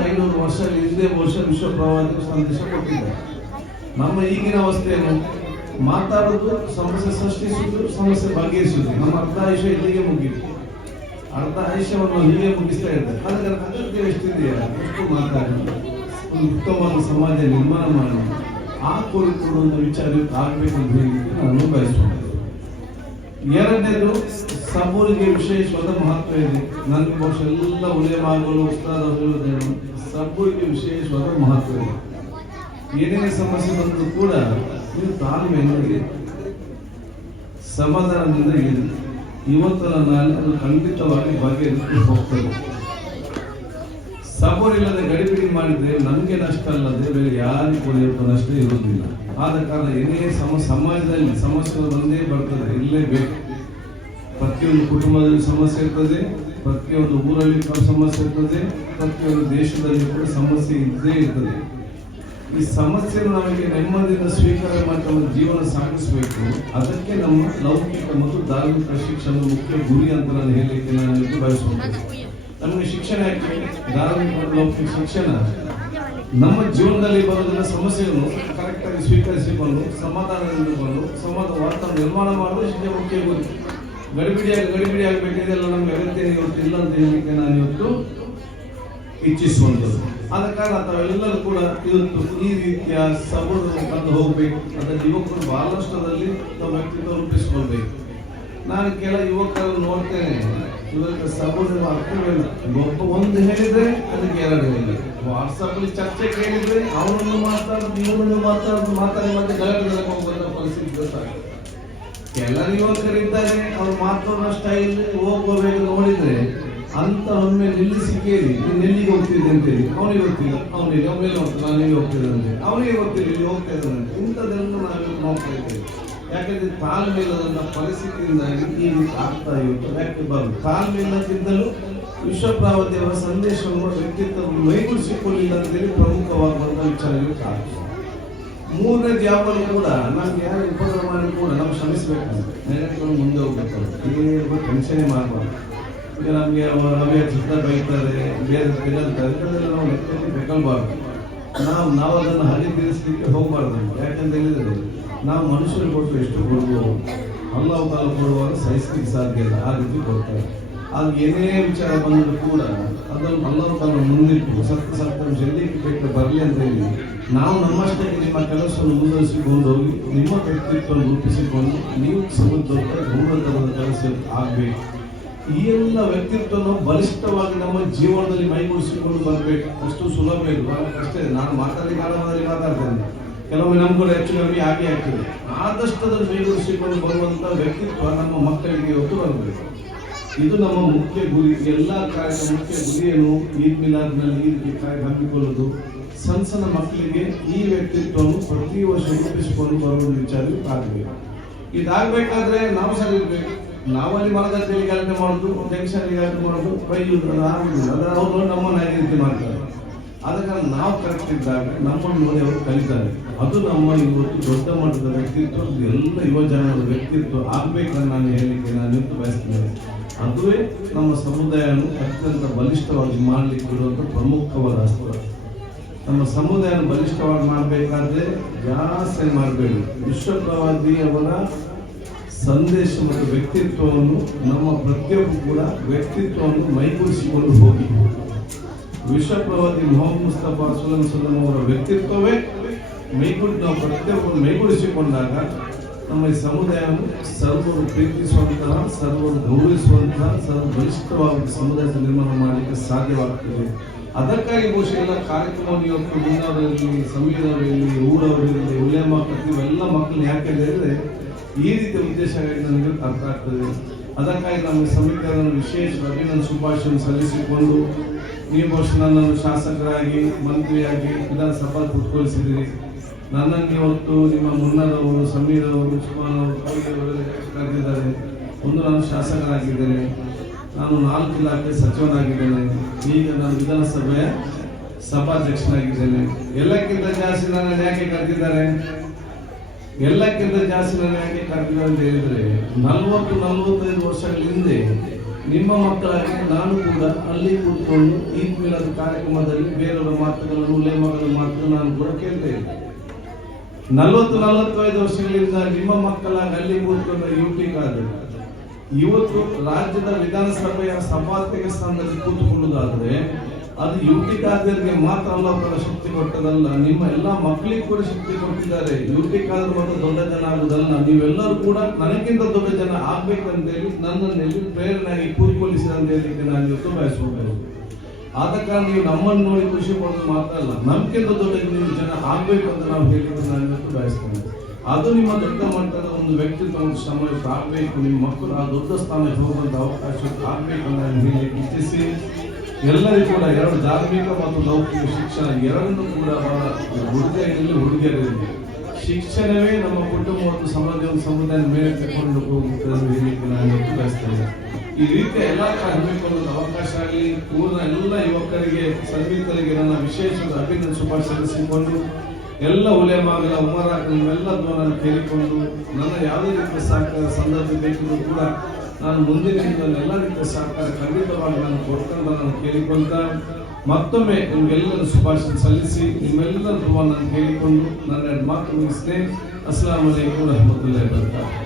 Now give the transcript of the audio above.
500 ವರ್ಷ ಹಿಂದೆ ಬಹುಶಃ ವಿಶ್ವ ಪ್ರವಾದಿ ಸಂದೇಶ ಕೊಟ್ಟಿದ್ದಾರೆ. ನಮ್ಮ ಈಗಿನ ಅವಸ್ಥೆಯನ್ನು ಮಾತಾಡುವುದು, ಸಮಸ್ಯೆ ಸೃಷ್ಟಿಸುವುದು, ಸಮಸ್ಯೆ ಬಗೆಹರಿಸುವುದು. ನಮ್ಮ ಅರ್ಧ ಆಯುಷ್ಯ ಇಲ್ಲಿಗೆ ಮುಗಿತು. ಅರ್ಧ ಆಯುಷ್ಯವನ್ನು ಹೀಗೆ ಮುಗಿಸ್ತಾ ಇರ್ತಾರೆ. ಅದರ ಅಗತ್ಯ ಎಷ್ಟಿದೆಯಾ, ಎಷ್ಟು ಮಾತಾಡಿ ಒಂದು ಉತ್ತಮವಾದ ಸಮಾಜ ನಿರ್ಮಾಣ ಮಾಡಿ ಆ ಕುರಿತು ಒಂದು ವಿಚಾರ ಆಗಬೇಕು ಅಂತ ಹೇಳಿ ನಾನು ಬಯಸುತ್ತೇನೆ. ಎರಡನೇದು, ಸಬೂರಿಗೆ ವಿಶೇಷವಾದ ಮಹತ್ವ ಇದೆ. ನನಗೆ ಬಹುಶಃ ಎಲ್ಲ ಉಲೇಮಾಗಳು ಉಸ್ತಾದವರು ಸಬೂರಿಗೆ ವಿಶೇಷವಾದ ಮಹತ್ವ ಇದೆ. ಏನೇನೇ ಸಮಸ್ಯೆ ಬಂದರೂ ಕೂಡ ನೀವು ತಾಳ್ಮೆಯಿಂದ ಇರಿ, ಸಮಾಧಾನದಿಂದ ಇರಿ. ಇವತ್ತಲ್ಲ ನಾಳೆ ಅದು ಖಂಡಿತವಾಗಿ ಬಗೆಹರಿಸಿ ಹೋಗ್ತದೆ. ಸಬೂರಿಲ್ಲದೆ ಗಡಿಬಿಡಿ ಮಾಡಿದ್ರೆ ನಮಗೆ ನಷ್ಟ ಅಲ್ಲದೆ ಬೇರೆ ಯಾರಿಗೂ ನಷ್ಟ ಇರುವುದಿಲ್ಲ. ಆದ ಕಾರಣ ಏನೇ ಸಮಾಜದಲ್ಲಿ ಸಮಸ್ಯೆಗಳು ಬಂದೇ ಬರ್ತದೆ, ಇರಲೇಬೇಕು. ಪ್ರತಿಯೊಂದು ಕುಟುಂಬದಲ್ಲಿ ಸಮಸ್ಯೆ ಇರ್ತದೆ, ಪ್ರತಿಯೊಂದು ಊರಲ್ಲಿ ಸಮಸ್ಯೆ ಇರ್ತದೆ, ಪ್ರತಿಯೊಂದು ದೇಶದಲ್ಲಿ ಕೂಡ ಸಮಸ್ಯೆ ಇದ್ದೇ ಇರ್ತದೆ. ಈ ಸಮಸ್ಯೆಯನ್ನು ನಮಗೆ ನೆಮ್ಮದಿಯಿಂದ ಸ್ವೀಕಾರ ಮಾಡಿ ನಮ್ಮ ಜೀವನ ಸಾಗಿಸಬೇಕು. ಅದಕ್ಕೆ ನಮ್ಮ ಲೌಕಿಕ ಮತ್ತು ಧಾರ್ಮಿಕ ಶಿಕ್ಷಣ ಮುಖ್ಯ ಗುರಿ ಅಂತ ನಾನು ಹೇಳಲಿಕ್ಕೆ ನಾನು ಬಯಸುತ್ತೇನೆ. ನಮಗೆ ಶಿಕ್ಷಣ ಯಾಕೆ? ಧಾರ್ಮಿಕ ಮತ್ತು ಲೌಕಿಕ ಶಿಕ್ಷಣ ನಮ್ಮ ಜೀವನದಲ್ಲಿ ಬರೋದನ್ನ ಸಮಸ್ಯೆಯನ್ನು ಕರೆಕ್ಟ್ ಆಗಿ ಸ್ವೀಕರಿಸಿಕೊಂಡು ಸಮಾಧಾನದಿಂದಕೊಂಡು ಸಮಾಜ ವಾತಾವರಣ ನಿರ್ಮಾಣ ಮಾಡುವುದು ಶಿಕ್ಷಣ ಮುಖ್ಯ ಗುರಿ. ಗಡಿಬಿಡಿ ಆಗಬೇಕಿದೆಲ್ಲ ನಮ್ಗೆ ಅಗತ್ಯ ಇವತ್ತು ಇಲ್ಲ ಅಂತ ಹೇಳಲಿಕ್ಕೆ ನಾನು ಇವತ್ತು ಇಚ್ಛಿಸುವಂಥದ್ದು. ಆದ ಕಾರಣ ತಾವೆಲ್ಲರೂ ಕೂಡ ಇವತ್ತು ಈ ರೀತಿಯ ಸಬೂರನ್ನು ಕಂಡು ಹೋಗ್ಬೇಕು. ಅದರ ಯುವಕರು ಬಹಳಷ್ಟರಲ್ಲಿ ತಮ್ಮ ವ್ಯಕ್ತಿತ್ವ ರೂಪಿಸಿಕೊಳ್ಬೇಕು. ನಾನು ಕೆಲ ಯುವಕರನ್ನು ನೋಡ್ತೇನೆ, ಇವತ್ತು ಸಬೂರಿನ ಅರ್ಥವಿಲ್ಲ. ಒಬ್ಬ ಒಂದು ಹೇಳಿದ್ರೆ ಅದಕ್ಕೆ ಎರಡು ಹೇಳಿದೆ. ವಾಟ್ಸಪ್ ಅಲ್ಲಿ ಚರ್ಚೆ ಕೇಳಿದ್ರೆ ಅವನನ್ನು ಮಾತಾಡೋದು ಇವನನ್ನು ಮಾತಾಡಿ ಮತ್ತೆ ಗಲಾಟೆ ಹೋಗುವಂತ ಪರಿಸ್ಥಿತಿ ಗೊತ್ತಾಗ್ತದೆ. ಕೆಲ ಯುವಕರಿದ್ದಾರೆ, ಅವ್ರು ಮಾತಾಡೋ ಸ್ಟೈಲ್ ಹೋಗಬೇಕು ನೋಡಿದ್ರೆ ಅಂತ ಒಮ್ಮೆ ನಿಲ್ಲಿಸಿ ಕೇಳಿ ನೀನು ಎಲ್ಲಿಗೆ ಹೋಗ್ತಿದ್ದೆ ಅಂತೇಳಿ ಅವನಿಗೆ ಗೊತ್ತಿಲ್ಲ, ಅವನಿಗೆ ಅವನಿಗೆ ನಾನು ಎಲ್ಲಿ ಹೋಗ್ತಿದ್ದೆ ಅಂತೇಳಿ ಅವನಿಗೆ ಗೊತ್ತಿಲ್ಲ ಇಲ್ಲಿ ಹೋಗ್ತಾ ಇದ್ದಾನೆ. ಇಂಥದ್ದೆಲ್ಲ ನಾವೆಲ್ಲ ನೋಡ್ತಾ ಇದ್ದೇವೆ. ಯಾಕಂದ್ರೆ ತಾಳ್ಮೆ ಇಲ್ಲದಂತ ಪರಿಸ್ಥಿತಿಯಿಂದಾಗಿ ಈ ರೀತಿ ಆಗ್ತಾ ಇತ್ತು. ಯಾಕೆ ಬರೋದು ತಾಳ್ಮೆ ಇಲ್ಲಕ್ಕಿಂತಲೂ ವಿಶ್ವಪ್ರವಾದಿಯವರ ಸಂದೇಶವನ್ನು ವ್ಯಕ್ತಿತ್ವ ಮೈಗೂಡಿಸಿಕೊಳ್ಳಿಲ್ಲ ಅಂತೇಳಿ ಪ್ರಮುಖವಾಗುವಂತ ವಿಚಾರಗಳು ಕಾರಣ. ಮೂರನೇದು ಯಾವಾಗಲೂ ಕೂಡ ನಮ್ಗೆ ಯಾರು ಉಪದ್ರ ಮಾಡಿ ಕೂಡ ನಾವು ಶ್ರಮಿಸಬೇಕಂತ ನೆನಪಿಕೊಂಡು ಮುಂದೆ ಹೋಗ್ಬೇಕಾದ್ರೆ ಟೆನ್ಷನೇ ಮಾಡಬಾರ್ದು. ಈಗ ನಮಗೆ ರವಿ ಚಿತ್ರ ಬೈತಾರೆ, ಬೇರೆ ತೆಗಲ್ತಾರೆ, ನಾವು ಲೆಕ್ಕಕ್ಕೆ ಬೆಕಲ್ಬಾರ್ದು. ನಾವು ಅದನ್ನು ಹರಿ ತೀರಿಸಲಿಕ್ಕೆ ಹೋಗಬಾರ್ದು. ಯಾಕಂತ ಹೇಳಿದ್ರೆ ನಾವು ಮನುಷ್ಯರು ಕೊಟ್ಟು ಎಷ್ಟು ಕೊಡ್ಬೋದು, ಅಲ್ಲಾಹು ತಾಲ ಕೊಡುವಾಗ ಸಹಿಸಲಿಕ್ಕೆ ಸಾಧ್ಯ ಇಲ್ಲ. ಆ ರೀತಿ ಕೊಡ್ತಾರೆ. ಅದು ಏನೇ ವಿಚಾರ ಬಂದರೂ ಕೂಡ ಅದನ್ನು ಅಲ್ಲಾಹು ತಾಲ ಮುಂದಿಟ್ಟು ಸತ್ಯ ಜಲ್ದಿಗೆ ಬೇಕು ಬರಲಿ ಅಂತ ಹೇಳಿ ನಾವು ನಮ್ಮಷ್ಟಕ್ಕೆ ನಿಮ್ಮ ಕೆಲಸವನ್ನು ಮುಂದುವರಿಸಿಕೊಂಡು ಹೋಗಿ ನಿಮ್ಮ ವ್ಯಕ್ತಿತ್ವವನ್ನು ರೂಪಿಸಿಕೊಂಡು ನೀವು ಸಮುದ್ರದ ಕೆಲಸ ಆಗಬೇಕು. ಈ ಎಲ್ಲ ವ್ಯಕ್ತಿತ್ವವನ್ನು ಬಲಿಷ್ಠವಾಗಿ ನಮ್ಮ ಜೀವನದಲ್ಲಿ ಮೈಗೂಡಿಸಿಕೊಂಡು ಬರಬೇಕು. ಅಷ್ಟು ಸುಲಭ ಇಲ್ಲ, ಬಹಳ ಕಷ್ಟ ಇದೆ. ನಾನು ಮಾತಾಡ್ತೇನೆ, ಕೆಲವೊಮ್ಮೆ ನಮ್ಮ ಕೂಡ ಹೆಚ್ಚು ಕಮ್ಮಿ ಹಾಗೆ ಆಗ್ತದೆ. ಆದಷ್ಟು ಅದನ್ನು ಮೈಗೂಡಿಸಿಕೊಂಡು ಬರುವಂತ ವ್ಯಕ್ತಿತ್ವ ನಮ್ಮ ಮಕ್ಕಳಿಗೆ ಇವತ್ತು ಬರಬೇಕು. ಇದು ನಮ್ಮ ಮುಖ್ಯ ಗುರಿ. ಎಲ್ಲ ಕಾರ್ಯದ ಮುಖ್ಯ ಗುರಿಯನ್ನು ಈದ್ ಮಿಲಾದ್ನಲ್ಲಿ ಈ ರೀತಿ ಕಾರ್ಯ ಹಮ್ಮಿಕೊಳ್ಳೋದು. ಸಣ್ಣ ಮಕ್ಕಳಿಗೆ ಈ ವ್ಯಕ್ತಿತ್ವವನ್ನು ಪ್ರತಿ ವರ್ಷ ರೂಪಿಸಿಕೊಂಡು ಬರುವ ವಿಚಾರ ಆಗಬೇಕು. ಇದಾಗಬೇಕಾದ್ರೆ ನಾವು ಸರಿ ಇರಬೇಕು. ನಾವಲ್ಲಿ ಮರದಲ್ಲಿ ಗಲಾಟೆ ಮಾಡೋದು, ಟೆನ್ಷನ್ ಗಲಾಟೆ ಮಾಡೋದು, ಬೈಯುವುದು ಅದರ ಅವರು ನಮ್ಮನ್ನು ಈ ರೀತಿ ಮಾಡ್ತಾರೆ. ಆದ ಕಾರಣ ನಾವು ಕರೆಕ್ಟ್ ಇದ್ದಾಗ ನಮ್ಮನ್ನು ನೋಡಿ ಅವರು ಕಲಿತಾರೆ. ಅದು ನಮ್ಮ ಇವತ್ತು ದೊಡ್ಡ ಮಟ್ಟದ ವ್ಯಕ್ತಿತ್ವ, ಎಲ್ಲ ಯುವಜನರ ವ್ಯಕ್ತಿತ್ವ ಆಗ್ಬೇಕಂತ ನಾನು ಹೇಳಲಿಕ್ಕೆ ನಾನು ನಿಂತು ಬಯಸ್ತೇನೆ. ಅದುವೇ ನಮ್ಮ ಸಮುದಾಯವನ್ನು ಅತ್ಯಂತ ಬಲಿಷ್ಠವಾಗಿ ಮಾಡಲಿಕ್ಕೆ ಇರುವಂಥ ಪ್ರಮುಖವಾದ ಅಸ್ತ್ರ. ನಮ್ಮ ಸಮುದಾಯ ಬಲಿಷ್ಠವಾಗಿ ಮಾಡಬೇಕಾದ್ರೆ ಜಾಸ್ತಿ ಮಾಡಬೇಡಿ. ವಿಶ್ವಪ್ರವಾದಿ ಅವರ ಸಂದೇಶ ಮತ್ತು ವ್ಯಕ್ತಿತ್ವವನ್ನು ನಮ್ಮ ಪ್ರತಿಯೊಬ್ಬರು ಕೂಡ ವ್ಯಕ್ತಿತ್ವವನ್ನು ಮೈಗೂಡಿಸಿಕೊಂಡು ಹೋಗಿ. ವಿಶ್ವಪ್ರವಾದಿ ಮೊಹಮ್ಮದ್ ಮುಸ್ತಫಾ ಸಲ್ಲಲ್ಲಾಹು ಅವರ ವ್ಯಕ್ತಿತ್ವವೇ ನಾವು ಪ್ರತಿಯೊಬ್ಬರು ಮೈಗೂಡಿಸಿಕೊಂಡಾಗ ನಮ್ಮ ಈ ಸಮುದಾಯವನ್ನು ಸರ್ವರು ಪ್ರೀತಿಸುವಂತಹ, ಸರ್ವರು ಗೌರವಿಸುವಂತಹ, ಸರ್ವ ಬಲಿಷ್ಠವಾದ ಸಮುದಾಯದ ನಿರ್ಮಾಣ ಮಾಡಲಿಕ್ಕೆ ಸಾಧ್ಯವಾಗ್ತದೆ. ಅದಕ್ಕಾಗಿ ಬಹುಶಃ ಎಲ್ಲ ಕಾರ್ಯಕ್ರಮವನ್ನು ಇವತ್ತು ಮುಂದಾದವರಲ್ಲಿ, ಸಮೀರವರಲ್ಲಿ, ಊರವರಲ್ಲಿ, ಉಲೇಮಾ ಇವೆಲ್ಲ ಮಕ್ಕಳನ್ನ ಯಾಕೆ ಹೇಳಿದ್ರೆ ಈ ರೀತಿಯ ಉದ್ದೇಶವಾಗಿ ನನಗೆ ಅರ್ಥ ಆಗ್ತದೆ. ಅದಕ್ಕಾಗಿ ನಮ್ಮ ಸಮಿತಿಯನ್ನು ವಿಶೇಷವಾಗಿ ನನ್ನ ಶುಭಾಶಯ ಸಲ್ಲಿಸಿಕೊಂಡು ನೀವು ಬಹುಶಃ ನನ್ನನ್ನು ಶಾಸಕರಾಗಿ, ಮಂತ್ರಿಯಾಗಿ ವಿಧಾನಸಭಾ ಕೂತ್ಕೊಳಿಸಿದ್ದೀರಿ. ನನ್ನನ್ನು ಇವತ್ತು ನಿಮ್ಮ ಮುನ್ನರವರು, ಸಮೀರವರು, ಉಸ್ಮಾನ್ ಅವರು, ಕರೆದಿದ್ದಾರೆ. ಒಂದು ನಾನು ಶಾಸಕರಾಗಿದ್ದೇನೆ, ನಾನು 4 ಇಲಾಖೆ ಸಚಿವನಾಗಿದ್ದೇನೆ. ಈಗ ನಾನು ವಿಧಾನಸಭೆಯ ಸಭಾಧ್ಯಕ್ಷನಾಗಿದ್ದೇನೆ. ಎಲ್ಲಕ್ಕಿಂತ ಜಾಸ್ತಿ ನನ್ನನ್ನು ಯಾಕೆ ಕರೆದಿದ್ದಾರೆ? ಎಲ್ಲಕ್ಕಿಂತ ಜಾಸ್ತಿ ನನ್ನ ಯಾಕೆ ಕರೆದಿದ್ದಾರೆ ಅಂತ ಹೇಳಿದ್ರೆ 40-45 ವರ್ಷಗಳ ಹಿಂದೆ ನಿಮ್ಮ ಮಕ್ಕಳಾಗಿ ನಾನು ಕೂಡ ಅಲ್ಲಿ ಕೂತ್ಕೊಂಡು ಈದ್ ಮಿಲಾದ್ ಕಾರ್ಯಕ್ರಮದಲ್ಲಿ ಬೇರೆಯವರ ಮಾತುಗಳನ್ನು ಉಲೇಮಗಳ ಮಾತು ನಾನು ಕೂಡ ಕೇಳ್ತಾ ಇದ್ದೆ. 40-45 ವರ್ಷಗಳಿಂದ ನಿಮ್ಮ ಮಕ್ಕಳಾಗಿ ಅಲ್ಲಿ ಕೂತ್ಕೊಂಡ ಯುಟಿ ಕಾದ್ರೆ ಇವತ್ತು ರಾಜ್ಯದ ವಿಧಾನಸಭೆಯ ಸಭಾಧ್ಯಕ್ಷ ಸ್ಥಾನದಲ್ಲಿ ಕೂತ್ಕೊಳ್ಳುವುದಾದ್ರೆ ಅದು ಯುಟಿ ಕಾದ್ರಿಗೆ ಮಾತ್ರ ಅಲ್ಲ ಶಕ್ತಿ ಕೊಟ್ಟದಲ್ಲ, ನಿಮ್ಮ ಎಲ್ಲಾ ಮಕ್ಕಳಿಗೆ ಕೂಡ ಶಕ್ತಿ ಕೊಟ್ಟಿದ್ದಾರೆ. ಯುಟಿ ಕಾದ್ರ ಮಾತ್ರ ದೊಡ್ಡ ಜನ ಆಗುದಲ್ಲ, ನೀವೆಲ್ಲರೂ ಕೂಡ ನನಗಿಂತ ದೊಡ್ಡ ಜನ ಆಗ್ಬೇಕಂತೇಳಿ ನನ್ನಲ್ಲಿ ಪ್ರೇರಣೆಯಾಗಿ ಕೂರಿಕೊಳ್ಳಿಸಿ ಅಂತ ಹೇಳಿಕ್ಕೆ ನಾನು ಇವತ್ತು ಬಯಸಬಹುದು. ಆದ ಕಾರಣ ನೀವು ನಮ್ಮನ್ನು ನೋಡಿ ಖುಷಿ ಪಡೋದು ಮಾತ್ರ ಅಲ್ಲ, ನಮ್ಗಿಂತ ದೊಡ್ಡ ನೀವು ಜನ ಆಗ್ಬೇಕು ಅಂತ ನಾವು ಹೇಳಿದ್ರೆ ನಾನು ಇವತ್ತು ಬಯಸ್ತೇನೆ. ಅದು ನಿಮ್ಮ ದೊಡ್ಡ ಮಟ್ಟದ ಒಂದು ವ್ಯಕ್ತಿತ್ವ ಒಂದು ಶ್ರಮಕ್ಕೆ ಆಗಬೇಕು, ನಿಮ್ಮ ಮಕ್ಕಳು ಆ ದೊಡ್ಡ ಸ್ಥಾನಕ್ಕೆ ಹೋಗುವಂತ ಅವಕಾಶ ಆಗಬೇಕು ಅಂತ ನಾನು ಹೇಳಿ ಇಚ್ಛಿಸಿ, ಎಲ್ಲರಿಗೂ ಕೂಡ ಎರಡು ಧಾರ್ಮಿಕ ಮತ್ತು ಲೌಕಿಕ ಶಿಕ್ಷಣ ಎರಡನ್ನೂ ಕೂಡ ಹುಡುಗಿಯರಲ್ಲಿ ಶಿಕ್ಷಣವೇ ನಮ್ಮ ಕುಟುಂಬ ಮತ್ತು ಸಮುದಾಯ ಮೇಲೆ ತಗೊಂಡು ಹೋಗುತ್ತದೆ ಹೇಳಲಿಕ್ಕೆ ನಾನು ಇವತ್ತು ಬಯಸ್ತೇನೆ. ಈ ರೀತಿಯ ಎಲ್ಲ ಹಮ್ಮಿಕೊಳ್ಳುವ ಅವಕಾಶ ಆಗಲಿ. ಊರಿನ ಎಲ್ಲ ಯುವಕರಿಗೆ ಸಂಗೀತರಿಗೆ ನನ್ನ ವಿಶೇಷ ಅಭಿನಂದನೆ ಶುಭಾಶಯ ಸಲ್ಲಿಸಿಕೊಂಡು ಎಲ್ಲ ಉಲೇಮಾಗಳ ಉಮರಾಗಳೆಲ್ಲದನ್ನು ನಾನು ಕೇಳಿಕೊಂಡು ನನ್ನ ಯಾವುದೇ ರೀತಿಯ ಸಹಕಾರ ಸಂದರ್ಭ ಬೇಕಿದ್ರು ಕೂಡ ನಾನು ಮುಂದಿನ ಎಲ್ಲ ರೀತಿಯ ಸಹಕಾರ ಖಂಡಿತವಾಗಿ ನಾನು ಕೊಡ್ಕೊಂಡು ನಾನು ಕೇಳಿಕೊಂತ ಮತ್ತೊಮ್ಮೆ ನಿಮ್ಗೆಲ್ಲರೂ ಶುಭಾಶಯ ಸಲ್ಲಿಸಿ ನಿಮ್ಮೆಲ್ಲರ ನಾನು ಕೇಳಿಕೊಂಡು ನನ್ನ 2 ಮಾತು ಮುಗಿಸ್ತೇನೆ. ಅಸ್ಸಲಾಮು ಅಲೈಕುಂ ವರಹಮತುಲ್ಲಾಹಿ ವಬರಕಾತುಹು.